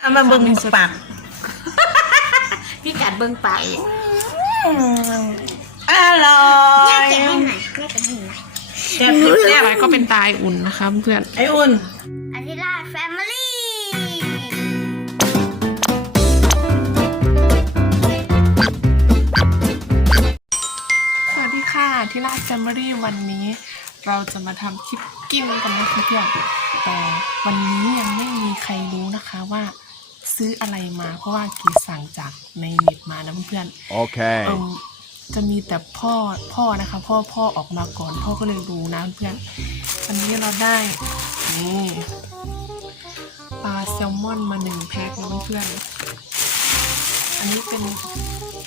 เอามาเบิ่งปากพี่กัดเบิ้งปากอืมอร่อยแกะให้หน่อยแม่แกะให้หน่อยแซ่บแซ่บไปก็เป็นตายอุ่นนะคะเพื่อนไอ้อุ่นอาทิราชแฟมิลี่สวัสดีค่ะที่ราชแฟมิลี่วันนี้ เราจะมาทำคลิปกินกันนะคะเพื่อนแต่วันนี้ยังไม่มีใครรู้นะคะว่า ซื้ออะไรมา เพราะว่ากีสั่งจากในเน็ตมานะเพื่อน Okay. เอิ่มจะมีแต่พ่อพ่อนะคะ พ่อพ่อออกมาก่อนพ่อก็เลยรู้นะเพื่อนวันนี้เราได้นี่ปลาแซลมอนมาหนึ่งแพ็คนะเพื่อนอันนี้เป็น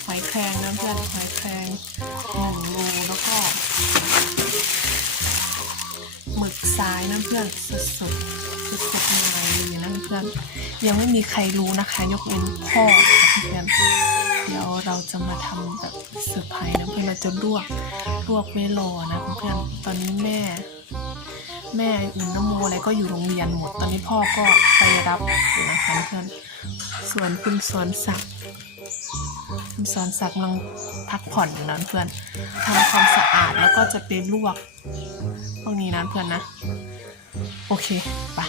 หอยแครงนะเพื่อนหอยแครงหนึ่งโลแล้วก็หมึกสายนะเพื่อนสดส ดสดสดๆใหม่ๆเลยนะเพื่อนยังไม่มีใครรู้นะคะ ยกเว้นพ่อเพื่อนเดี๋ยวเราจะมาทำแบบเซอร์ไพรส์นะเพื่อนเราจะลวกลวกไม่รอนะเพื่อนตอนนี้แม่ แม่อุ่นนโมอะไรก็อยู่โรงเรียนหมด ตอนนี้พ่อก็ไปรับนะคะเพื่อนส่วนคุณสอนศักดิ์คุณสอนศักดิ์กำลังพักผ่อนอยู่นะเพื่อนทำความสะอาดแล้วก็จะไปลวกพวกนี้นะเพื่อนนะ โอเคไป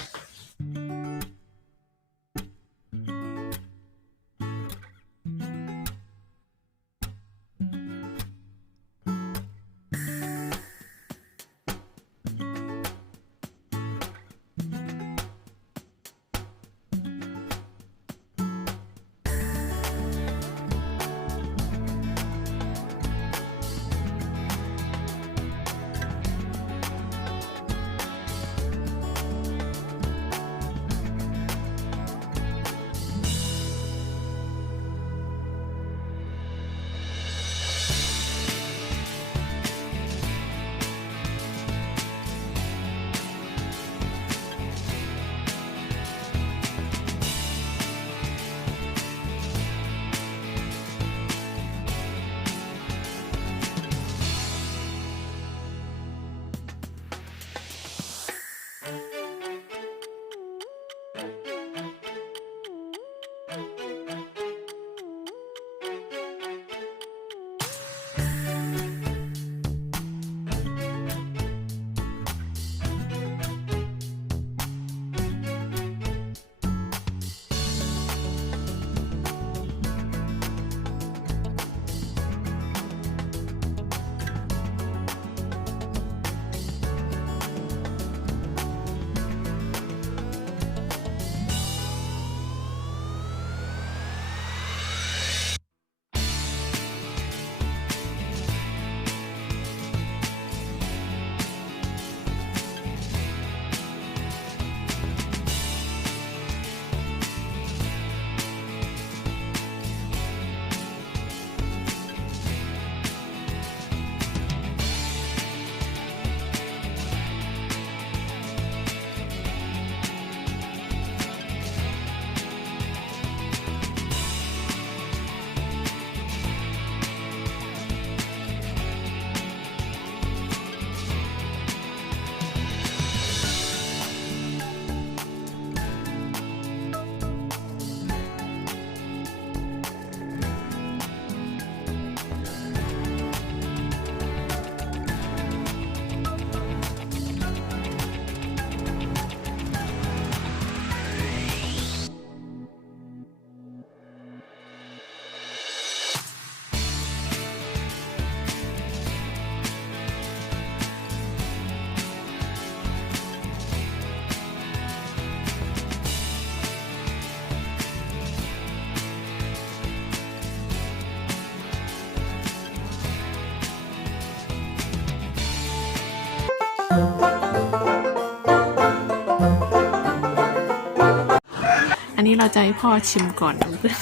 นนี้เราจะให้พ่อชิมก่อนนะเพื่อน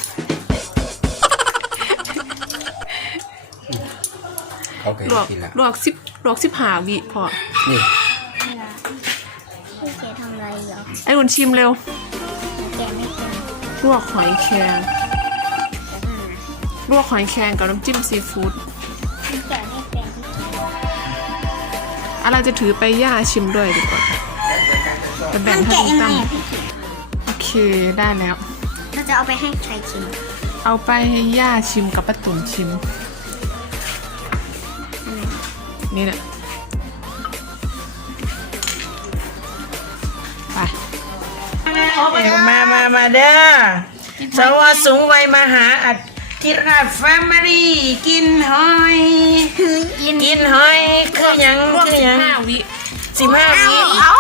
เขาเคยลวกกินแล้วลวกสิบลวกสิบหาวิพอนี่พี่เจทำอะไรเหรอไอ้อุ่นชิมเร็วแกะไม่เป็นลวกหอยแครงแต่หน้าลวกหอยแครงกับน้ำจิ้มซีฟู้ดพี่แกะไม่เป็นพี่เจอะไรจะถือไปย่าชิมด้วยดีกว่าจะแบ่งให้แกะลุงยังไงตั้ม ได้แล้วจะเอาไปให้ใครชิมเอาไปให้ย่าชิมกับป้าตุ่นชิม นี่แหละไปมามามาเด้อสวัสดีสูงวัยมาหาอัดกิราดแฟมิลี่ กินหอย กินกินหอย คือหยังรวมคือสิหบยัง ห้าวิ สิบห้าวิเอา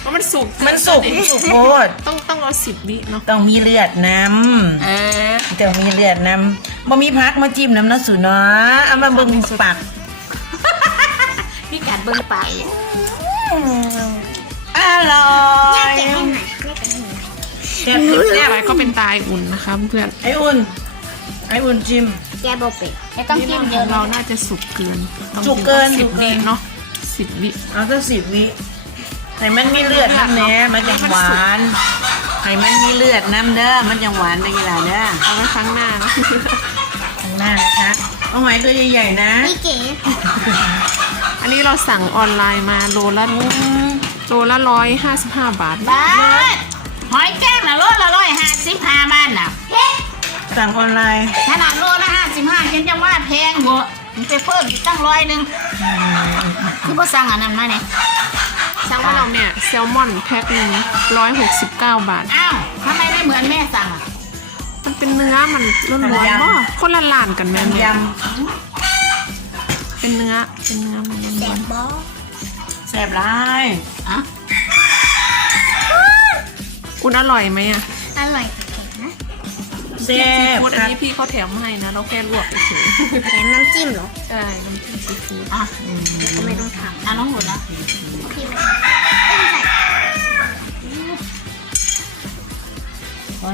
เพราะมันสุกมันสุกสุกโพดต้องต้องเอาสิบวิเนาะต้องมีเลือดน้เออำต้องมีเลือดน้ำบ่มีพักมาจิ้มน้ำเนาะสูเนาะเอามาเบิ่งปากพี่กัดเบิ่งปากอร่อแยกยแกะให้หน่อยแยกแกะให้หน่อยแซ่บแซ่บไปก็เป็นตายอุ่นนะคะเพื่อนไออุ่นไออุ่นชิมแกะโบเป็ดไม่ต้องจิ้มเยอะเรานะน่าจะสุกเกินต้องสุกเกินสิบสุกเกิวินเนาะ สิบวิ เอาสักสิบวิให้มันมีเลือดน้ำแหน่มันจะหวานให้มันมีเลือดน้ำเด้อ มันจะหวานเป็นไงล่ะเด้อเอาไว้ครั้งหน้านะข้างหน้านะคะ เอาหอยตัวใหญ่ๆนะ นี่เก๋อันนี้เราสั่งออนไลน์มาโลละโลละร้อยห้าสิบห้าบาท บ้านหอยแก้มน่ะโลละร้อยห้าสิบห้าบาทน่ะสั่งออนไลน์ ขนาดโลละห้าสิบห้าฉันจะว่าแพงหัวมันไปเพิ่มอีกตั้งร้อยหนึ่ง คือพ่สั่งอันนั้นมาเนี่ยสั่งว่าเราเนี่ยแซลมอนแพ็คหนึ่งร้อยหกสิบเก้าบาท อ้าวทำไมไม่เหมือนแม่สั่งอะ มันเป็นเนื้อมันล้วนๆบ่คนละลานกันแม่ยเนี่ยเป็นเนื้อ เป็นเนื้อมันล้แสวนบบอำแซ่บร้ายอะๆอุ่นอร่อยไหมอะ อร่อยแข็งนะแซ่บพูดอัคนรับนี้พี่เขาแถมให้นะ เราแค่ลวกเฉยแถมน้ำจิ้มเหรอๆใช่ น้ำจิ้มซีฟู้ดอะ ก็ไม่ต้องทอะน้องหมดนะำพี่ไม่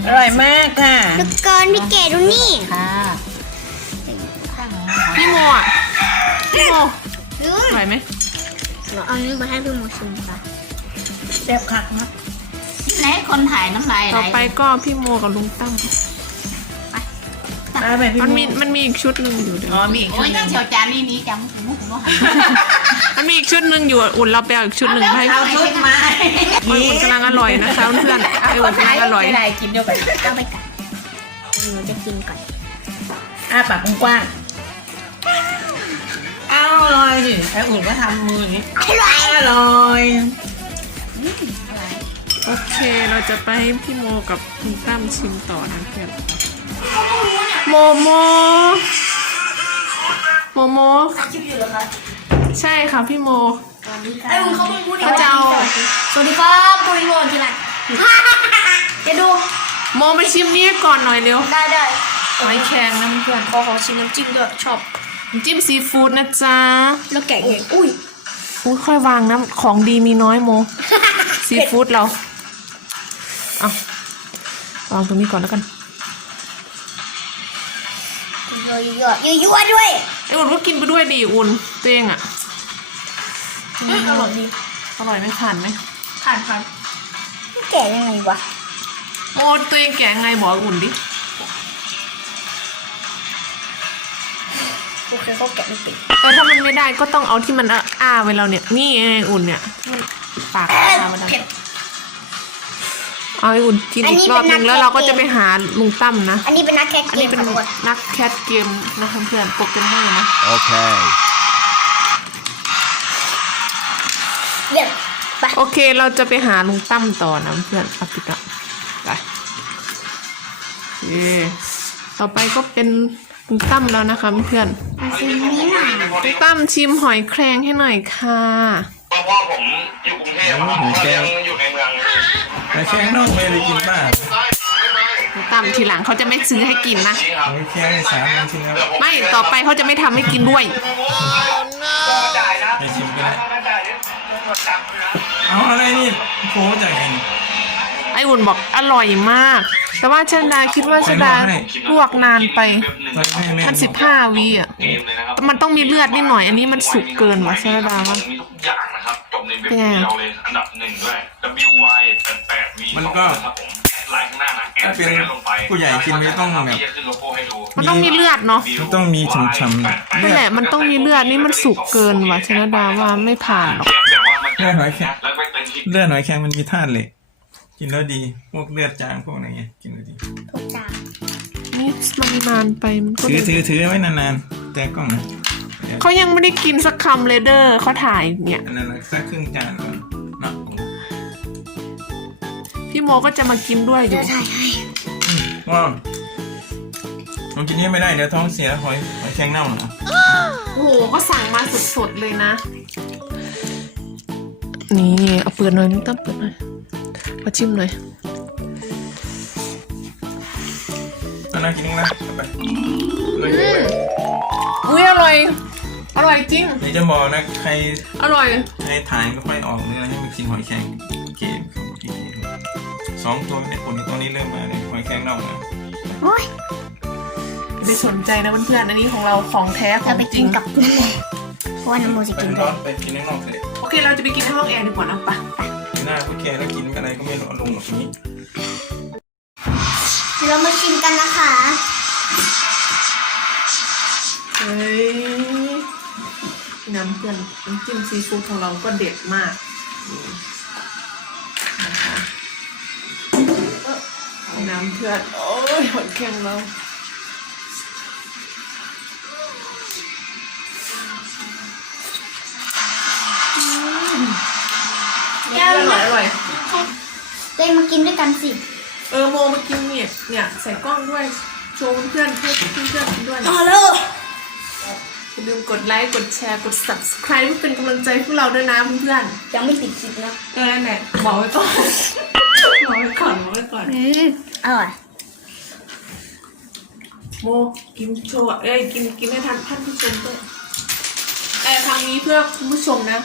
อร่อยมากค่ะ ดูก่อนพี่เก๋ดูนี่ค่ะพี่โมอะพี่โมดูอร่อยไหมเราเอานี้มาให้พี่โมชิมค่ะแซ่บคักนะไหนคนถ่ายน้ำลายไหต่ลอไปก็พี่โมกับลุงตั้มได้ไหมพี่มันโมีมันมีอีกชุดหนึ่งอยู่เดี๋ยวอ๋อมีอีกชุโอ้ดยหยันึ่งงเฉียวจานนี้นี้จำหมูหัวหัน มันมีอีกชุดหนึ่งอยู่อุ่นเราไปเอาอีกชุดหนึ่งให้เอาชุดมาไออุ่นกำลังอร่อยนะคะเพื่อนไออุ่นกำลังอร่อยได้กินเดียวกันเอาไปกัดหนูจะกินก่อนอ้าปากกว้างๆอร่อยสิไออุ่นก็ทำมืออย่างนี้อร่อยโอเคเราจะไปให้พี่โมกับลุงตั้มชิมต่อนะเพื่อนโมโมโมโม ใช่ค่ะพี่โมไอ้ลุงเขาไม่พูดเขาจะเอา สวัสดีครับคุณโมทีไรจะดู โมมาชิมนี่ก่อนหน่อยเร็วได้ได้หอยแครงนะเพื่อนขอขอชิมน้ำจิ้มด้วยชอบ น้ำจิ้มซีฟู้ดนะจ๊ะแล้วแกะเองอุ้ยอุ้ยค่อยวางนะของดีมีน้อยโม ซีฟู้ดเราเอาวางตรงนี้ก่อนแล้วกันเยอะเยอะเยอะยั่วด้วยไอ้อุ่นก็กินไปด้วยดีอุ่นตัวเองอะ อร่อยดี อร่อยไหมผ่านไหมผ่านผ่านแกะยังไงวะโอ้ตัวเองแกะไงบอกอุ่นดิโอเคเขาแกะไม่เป็นเออถ้ามันไม่ได้ก็ต้องเอาที่มันอ้าไว้เราเนี่ย นี่ไงอุ่นเนี่ยมันปากอ้ามันเผ็ดเอาไอ้อุ่นกินอันอีนี้กรอบนึงเป็นนักแล้วเราก็แคทเกมจะไปหาลุงตั้มนะ อันนี้เป็นนักแคทอันเกนี้มเป็นขอโทษนักแคทเกมนะคะเพื่อนโปเกมอนนะ Okay. เโอเคเราจะไปหาลุงตั้มต่อนะเพื่อนเอาปิดละไปเย่ต่อไปก็เป็นลุงตั้มแล้วนะคะเพื่อนมาชิมนี้หน่อยลุงตั้มชิมหอยแครงให้หน่อยค่ะเพราะพ่อผมอยู่กรุงเทพครับผมก็ยังอยู่ในเมืองแต่แข้งนอกไม่ได้กินบ้างลุงตั้มทีหลังเขาจะไม่ซื้อให้กินนะ จริงครับโอ้ยแข้งสามมันทิ้งแล้วไม่ต่อไปเขาจะไม่ทำให้กินด้วย จ่ายนะไปชิมกันถ้าจ่ายเนี่ยหมดตังค์นะ เอาอะไรนี่โค้จากไงนี่ ไออุ่นบอกอร่อยมาก แต่ว่าชนดาคิดว่าชนดาลวกนานไปตอนนี้แม่มันสิบห้าวิอะเกมเลยนะครับแต่มันต้องมีเลือดนิดหน่อย อันนี้มันสุกเกินว่ะชนดาว่ามีทุกอย่างนะครับจบในเว็บเป็นไงเดียวเลยอันดับหนึ่งด้วย WY 88 V นะครับผมไลน์ข้างหน้านะแอถ้าดเป็นแอดลงไปผู้ใหญ่กินไม่ต้องแบบ พี่จะขึ้นโลโก้ให้ดู มันต้องมีเลือดเนาะมันต้องมีช่ำๆแบบนั่นแหละมันต้องมีเลือดนี่มันสุกเกินว่ะชนดาว่าไม่ผ่านหรอกแต่ว่ามัน เลือดหอยแข้งแล้วไปเป็นที่เลือดหอยแข้งมันมีธาตุเหล็ก กินแล้วดี พวกเลือดจางพวกอะไรเงี้ยกินแล้วดีทุกจานมันนานไปมันก็ถืเลอยถือถือไว้นานๆแต่กล้องนะเขายังไม่ได้กินสักคำเลยเด้อเขาถ่ายเนี่ยอันนั้นนะสักครึ่งจานก่อนเนาะพี่โมก็จะมากินด้วยอยู่ว้าวผมกินนี่ไม่ได้เดี๋ยวท้องเสียหอยหอยแครงเน่าเหรอโอ้โหก็สั่งมาสดๆเลยนะ นี่เอาเปิดหน่อยนึงตั้มเปิดหน่อยมาชิมหน่อยเอาน่ากินนะเอาไปเลยเลยอุ้ยอร่อย อร่อยจริงเดี๋ยวจะบอกนะใครอร่อยใครถ่ายก็ค่อยออกเนื้อให้มันกินหอยแครงโอเคโอเคสองตัวในคนนี้ตัวนี้เริ่มมาเลยหอยแครงเน่าแล้วโอ้ยไม่สนใจนะเพื่อนๆอันนี้ของเราของแท้ขอเรางไปจกิรินงกับคุณแม่เพราะว่าน้ำโมจะไปกินด้ร้วอยนไปกินข้างนอกเลยโอ เคเราจะไปกินในห้องแอร์ดีกว่านะปะหน้าโอเคแล้วกินอะไรก็ไม่รู้ลงแบบนี้เดี๋ยวเรามากินกันนะคะเฮ้ยน้ำเพื่อนน้ำจิ้มซีฟู้ดของเราก็เด็ดมากนี่นะคะน้ำเพื่อนโอ้ยหดแข็งเรา อร่อยอร่อยเต้มากินด้วยกันสิเออโมมากินเนี่ยเนี่ยใส่กล้องด้วยโชว์เพื่อนๆให้เพื่อนๆกินด้วยนะอ๋อเลยอย่าลืมกดไลค์กดแชร์กด subscribe เพื่อเป็นกำลังใจให้พวกเราด้วยนะเพื่อนยังไม่ติดคลิปนะๆเออนั่นแหละบอกไว้ก่อนบอกไว้ก่อนบอกไว้ก่อน อืมอร่อย โมกินโชว์เอ้ยกินกินให้ทันท่านผู้ชมด้วยแต่ครั้งนี้เพื่อคุณผู้ชมนะ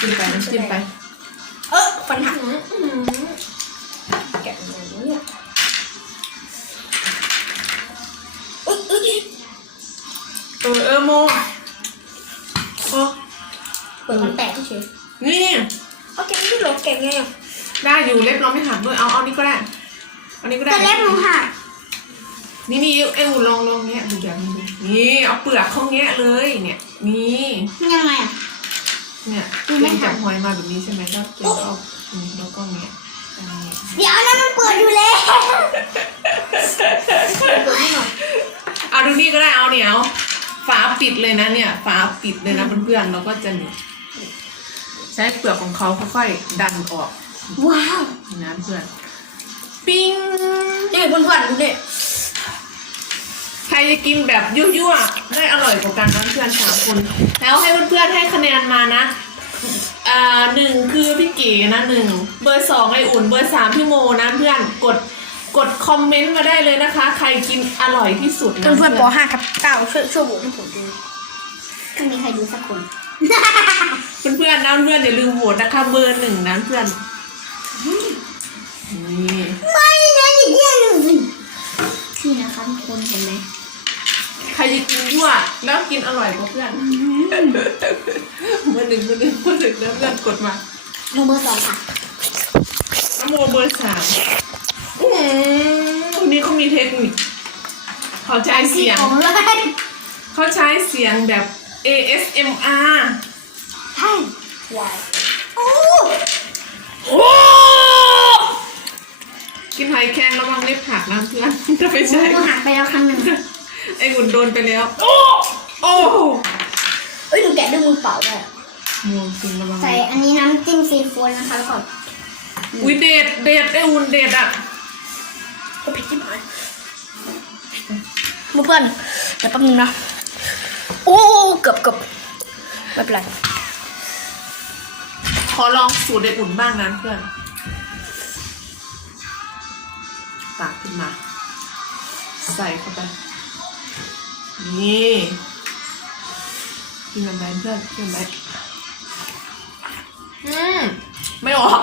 กินไปน้ำจิ้มไป เออฟันหักแกะเลยเนี่ยอุ๊ยอุ๊ยเออเออโมโอ้เปิดมันแตกเฉยนี่ๆเอาแกะไม่หรอแกะไงอะได้อยู่เล็บเราไม่หักด้วยเอาเอานี่ก็ได้เอานี่ก็ได้แต่เล็บหนูหักนี่นี่เอ้ยลองลองเนี้ยดูแบบนี้ดูนี่เอาเปลือกเขาแงะเลยเนี่ยนี่ยังไงอะ เนี่ยดูไม่เป็นทัจานกหอยมาแบบนี้ใช่ไหมก็เกี่ยวเอาอืมแล้วก็เนี้ยอันนี้เดี๋ยวนั้นมันเปิดอยู่แล้วเปิดให้หน่อยเอาดูนี่ก็ได้เอาเนี่ยเอาฝาปิดเลยนะเนี่ย ฝาปิดเลยนะเพื่อนๆเราก็จะนี่ใช้เปลือกของเขาค่อยๆดันออก ว้าวนะเพื่อนปิ้งนี่เพื่อนๆดูดิใครจะกินแบบยั่วๆได้อร่อยกว่ากันนะเพื่อนสามคน แล้วให้เพื่อนๆให้คะแนนมานะอ่าหนึ่งคือพี่เก๋นะหนึ่งเบอร์สองไออุ่นเบอร์สามพี่โมนะเพื่อนกดกดคอมเมนต์มาได้เลยนะคะ ใครกินอร่อยที่สุดนะเพื่อนๆป .5 ทับ9ช่วยช่วยโหวตให้ผมดูไม่มีใครดูสักคน เพื่อนๆนะเพื่อนอย่าลืมโหวตนะคะ เบอร์หนึ่งนะเพื่อนนี่ไม่นะอย่าแย่งหนูสินี่นะคะทุกคนเห็นไหม ใครจะกินยั่วแล้วกินอร่อยกว่าเพื่อนเบอร์หนึ่งเบอร์หนึ่งเบอร์หนึ่งนะเพื่อนกดมาลงเบอร์สองค่ะน้ำโมเบอร์สามอืมคนนี้เขามีเทคนิคเขาใช้เสียง ของเลยเขาใช้เสียงแบบ ASMR ใช่วายโอ้โอ้กินหอยแครงระวังเล็บหักนะเพื่อนจะไปใช้หนูหักไปแล้วครั้งหนึ่ง ไอ้หุ่นโดนไปแล้ว โอ้โอ้เอ้ยหนูแกะด้วยมือเปล่าด้วยมัวจริงระวังใส่อันนี้น้ำจิ้มซีฟู้ดนะคะแล้วก็อุ้ยเด็ดเด็ดไอ้หุ่นเด็ดอะก็ผิดที่หมายเพื่อนเดี๋ยวแป๊บนึงนะ โอ้เกือบเกือบไม่เป็นไรขอลองสูตรไอ้อุ่นบ้างนะเพื่อนตักขึ้นมา ใส่เข้าไป นี่กินแบบไหนเพื่อนกินแบบไหนอืมไม่ออก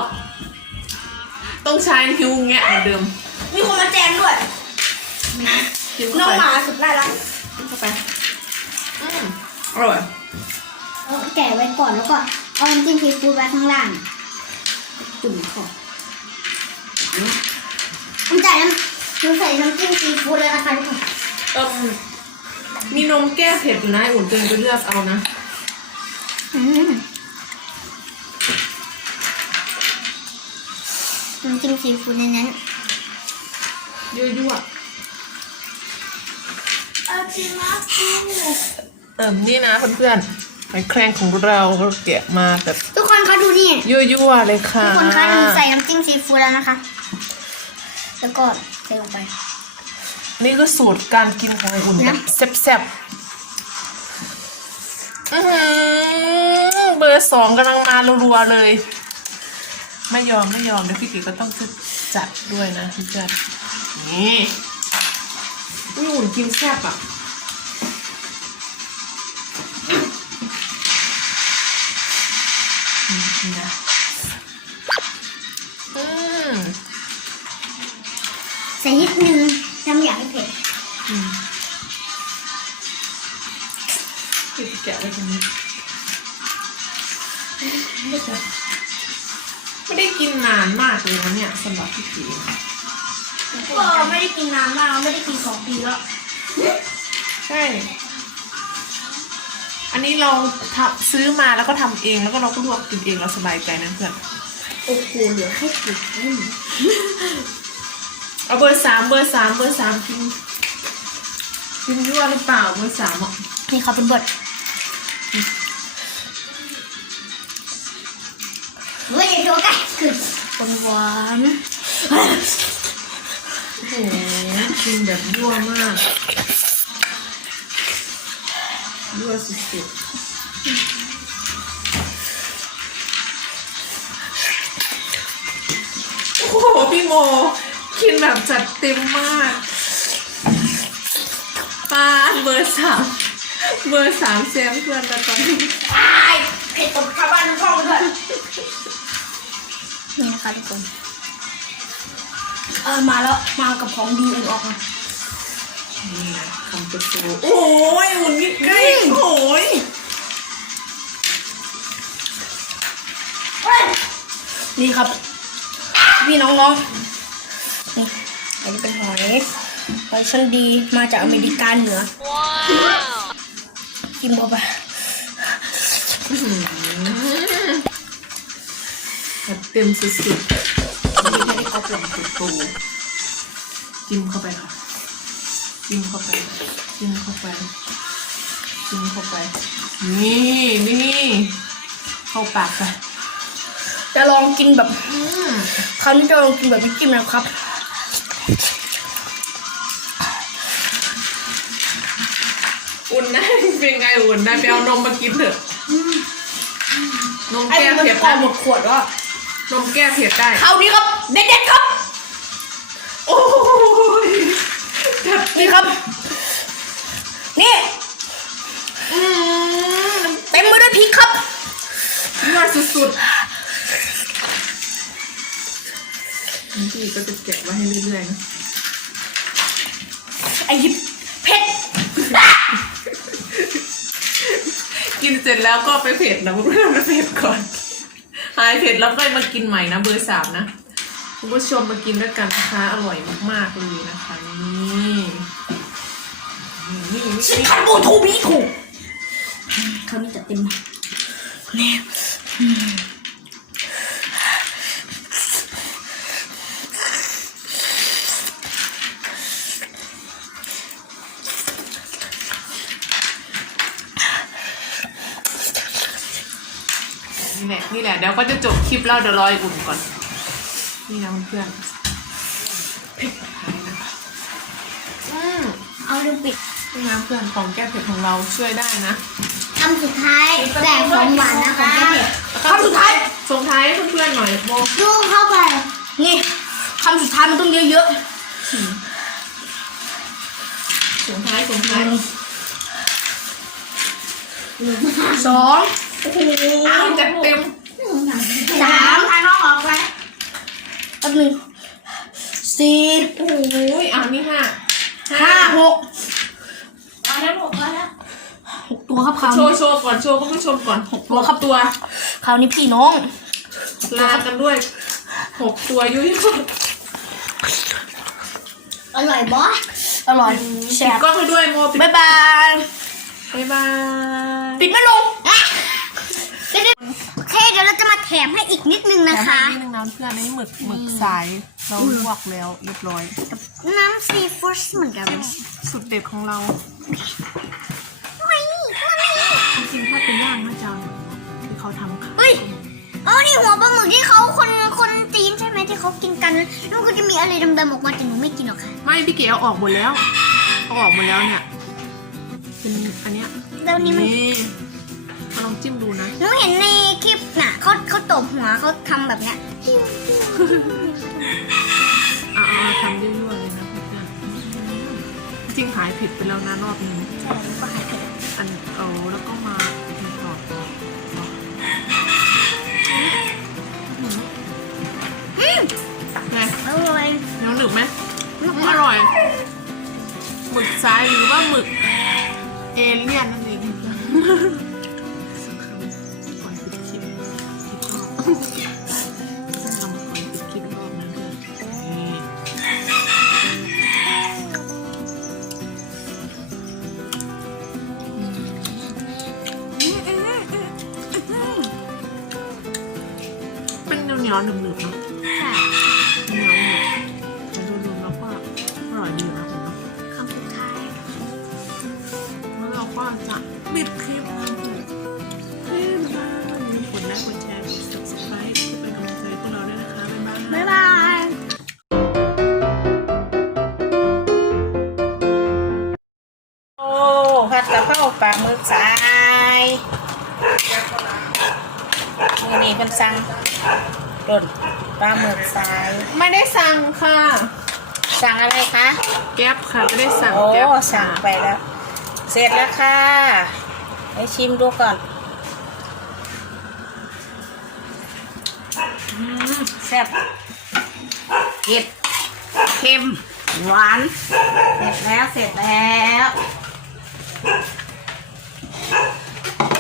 ต้องใช้นิ้วแงะเหมือนเดิมมีคนมาแจมด้วยกินน้เข้าองไปหมาสุดน่ารักกินเข้าไปอืมอร่อยเอาแกะไว้ก่อนแล้วก็เอาน้ำจิ้มซีฟู้ดไว้ข้างล่าง จุ่มขอบน้ำจ่ายน้ำหนูใส่น้ำจิ้มซีฟู้ดเลยนะคะทุกคนเอิม มีนมแก้เผ็ดอยู่นะไอ้อุ่นเตือนไปเลือกเอานะอืมน้ำจิ้มซีฟู้ดในนั้นเยั่วเอาจริงนะๆเติมนี่นะเพื่อนๆหอยแครงของเราเราแกะมาแบบทุกคนคะดูนี่ยั่วๆเลยค่ะทุกคนคะหนูใส่น้ำจิ้มซีฟู้ดแล้วนะคะ แล้วก็ใส่ลงไป นี่คือสูตรการกินของไออุ่นแบบแซ่บๆอื้อหือเบอร์สองกำลังมารัวๆเลย ไม่ยอมไม่ยอมเดี๋ยวพี่กีก็ต้องจัดด้วยนะพี่จัดนี่ อุ้ยอุ่นกินแซ่บอะ นะเนี่ยสำหรับพี่กีก็ไม่ได้กินน้ำมากไม่ได้กินสองปีแล้วใช่ อันนี้เราทำซื้อมาแล้วก็ทำเองแล้วก็เราก็ลวกกินเองเราสบายใจนะเพื่อน โอ้โหเหลือแค่กินเอาเบอร์สามเบอร์สามเบอร์สามกินกินยั่วหรือเปล่าเบอร์สามอะนี่เขาเป็นเบิดเฮ้ยโชว์กัน หวานโอ้โหกินแบบยั่วมากยั่วสุดๆโอ้โหพี่โมกินแบบจัดเต็มมากปาเบอร์สามเบอร์สามแซมเพื่อนแล้วตอนนี้ไอ้เผ็ดตบชาวบ้านช่องด้วย นี่นะคะทุกคนเออมาแล้วมากับของดีอุ่นออกมานี่นะคำตัวโตโอ้ยหุ่นนี่ใกล้โอ้ยนี่ครับ พี่น้องๆนี่อันนี้เป็นหอยหอยชั้นดีมาจากอเมริกาเหนือกินบ่ไปจัด เต็มสุดๆนี่ไม่ได้กรอบหลังตัวโตจิ้มเข้าไปค่ะจิ้มเข้าไปจิ้มเข้าไปจิ้มเข้าไป นี่นี่เข้าปากไปจะลองกินแบบอืมคราวนี้จะลองกินแบบไม่จิ้มนะครับอุ่นนะเป็นไงอุ่นนะไปเอานมมากินเถอะนมไอ้แก้มันเผ็ดพอได้หมดขวดแล้วนมแก้เผ็ดได้ คราวนี้ครับ เด็ดๆครับ โอ้ยจัดนี่ครับ นี่อืมเต็มไปด้วยพริกครับ น่าสุดๆพี่ก็จะแกะไว้ให้เรื่อยๆนะไอ้ยิบเผ็ดกินเสร็จแล้วก็ไปเผ็ดนะคุณผู้ชมไปเผ็ดก่อน หายเผ็ดแล้วก็มากินใหม่นะเบอร์สามนะคุณผู้ชมมากินด้วยกันนะคะอร่อยมากๆเลยนะคะนี่นี่นี่ฉันนี่ทันบูทูบีถูกคราวนี้จะเต็มนี่นี่แหละนี่แหละ เดี๋ยวก็จะจบคลิปแล้วเดี๋ยวรอให้อุ่นก่อน นี่นะเพื่อนๆเผ็ดหายนะคะ อืมเอาดูปิดนี่นะเพื่อนของแก้เผ็ดของเราช่วยได้นะคำสุดท้ายแต่ของหวานนะของแก้เผ็ดคำสุดท้ายส่งท้ายให้เพื่อนๆหน่อยโมดูเข้าไป นี่คำสุดท้ายมันต้องเยอะส่งท้ายส่งท้ายๆสองอ้าวจัดเต็ม สามพาน้องออกไปแป๊บหนึงสี่โอ้ยอ่านี่ห้าห้าหกเอาแล้วลูกเอาแล้วหกตัวครับคราวโชนี้ว์โชว์ก่อนโชว์คุณผู้ชมก่อนหกตัวครับตัว คราวนี้พี่น้องลากันด้วยหกตัวยุ่ยอร่อยบออร่อยแซ่ปิดบกล้องให้ด้วยโมปิดบ๊ายบาย บ๊ายบาย ปิดไม่ลงอะโอเคเดี๋ยวเราจะมาแถมให้อีกนิดนึงแถนะมให้คะนิดนึงนะเพื่อนอันนี้หมึกหมึกสายเราลวกแล้วเรียบร้อยน้ำซีฟู้ดเหมือนกันสุดเด็ดของเราจริงๆถ้าเป็นย่างนะจ๊ะที่เขาทำค่ะเฮ้ยอ๋อนี่หัวปลาหมึกที่เขาคนคนจีนใช่ไหมที่เขากินกันแล้วมันก็จะมีอะไรดำๆออกมาแต่หนูไม่กินหรอกค่ะไม่พี่เก๋เอาออกหมดแล้วเอาออกหมดแล้วเนี่ยเป็นอันเนี้ยแล้วนี่มันนี่มาลองจิ้มดูนะหนูเห็นในคลิปน่ะ เขาเขาตบหัวเขาทำแบบเนี้ยอ่าทำยั่วๆเลยนะเพื่อนๆจริงๆหายผิดไปแล้วนะรอบนี้ ใช่ก็หายไปแล้วอันเอาแล้วก็มา รสปลาหมึกสาย ไม่ได้สั่งค่ะ สั่งอะไรคะแก๊ปค่ะไม่ได้สั่งโอ้แก๊ปสั่งไปแล้ว เสร็จแล้วค่ะให้ชิมดูก่อนอืมแซ่บเผ็ดเค็มหวานเสร็จแล้วเสร็จแล้ว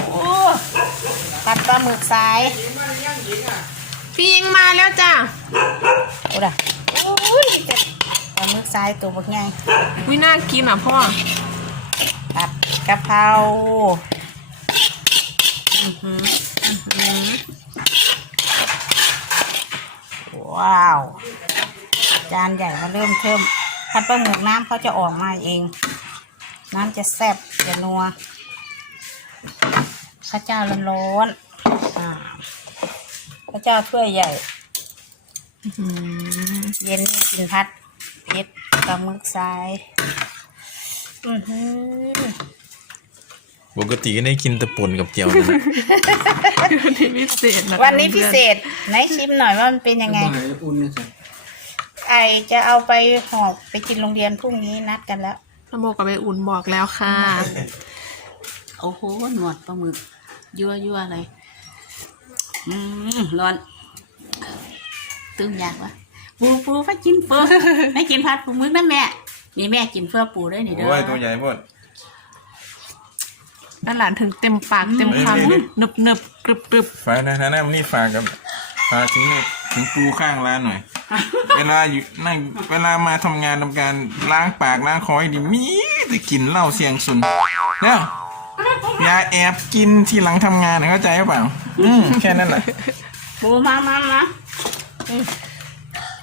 โอ้ผัดปลาหมึกสาย พี่ยิงมาแล้วจ้ะโอ้ด่ะโอ้ยเจ็บปลาหมึกสายตัวบักใหญ่วิน่ากินอะพ่อผัดกะเพราอื้อหืออื้อหือว้าว จานใหญ่มาเริ่มเทิมผัดปลาหมึกน้ำเขาจะออกมาเอง น้ำจะแซ่บจะนัวข้าวเจ้าร้อนๆอ่า ข้าวเจ้าถ้วยใหญ่ เย็นนี่กินพัดเผ็ดปลาหมึกทรายอือหือปกติก็ได้กินแต่ป่นกับเจียวนะ วันนี้พิเศษนะวันนี้พิเศษไหนชิมหน่อยว่ามันเป็นยังไงไอจะเอาไปหอบไปกินโรงเรียนพรุ่งนี้นัดกันแล้วนโมกับไปอุ่นบอกแล้วค่ะ โอ้โหหนวดปลาหมึกยั่วยั่วๆเลย อืมร้อนตึงอยากวะปูปูไปกินเฟอให้กินผัดปูหมึกนะแม่ นี่แม่กินเฟือปูด้วยนี่เด้อโอ้ยตัวใหญ่หมดนั่นหลานถึงเต็มปากเต็มคเฮ้ยำหนึบหนึบกรึบกรึบฝากในฐานะมันนี่ฝากกับฝากถึงเนี่ยถึงปูข้างร้านหน่อย เวลาอยู่นั่งเวลามาทำงานทำการล้างปากล้างคอให้ดีมีแต่กลินเหล้าเสียงสุนเนี่ยอย่าแอบกินที่หลังทำงานนะเข้าใจหรือเปล่า อืมแค่นั้นแหละปูมามามาอืม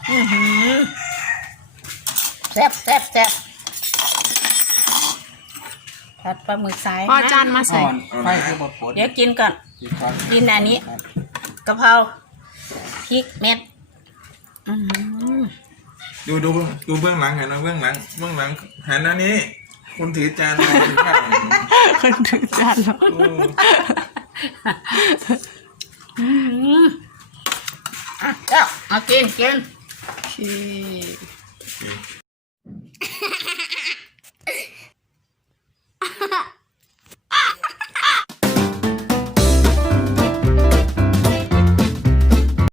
อื้อหือแซ่บแซ่บแซ่บผัดปลาหมึกสายพ่อจานมาใส่เดี๋ยวกินก่อนกินอันนี้กะเพราพริกเม็ด อือหือดูดูดูเบื้องหลังหันมาเบื้องหลังเบื้องหลังหันอันนี้คนถือจานมาถือข้าวคนถึงจานแล้วโอ้ อืมอะเจ้าเอากินกิน โอเค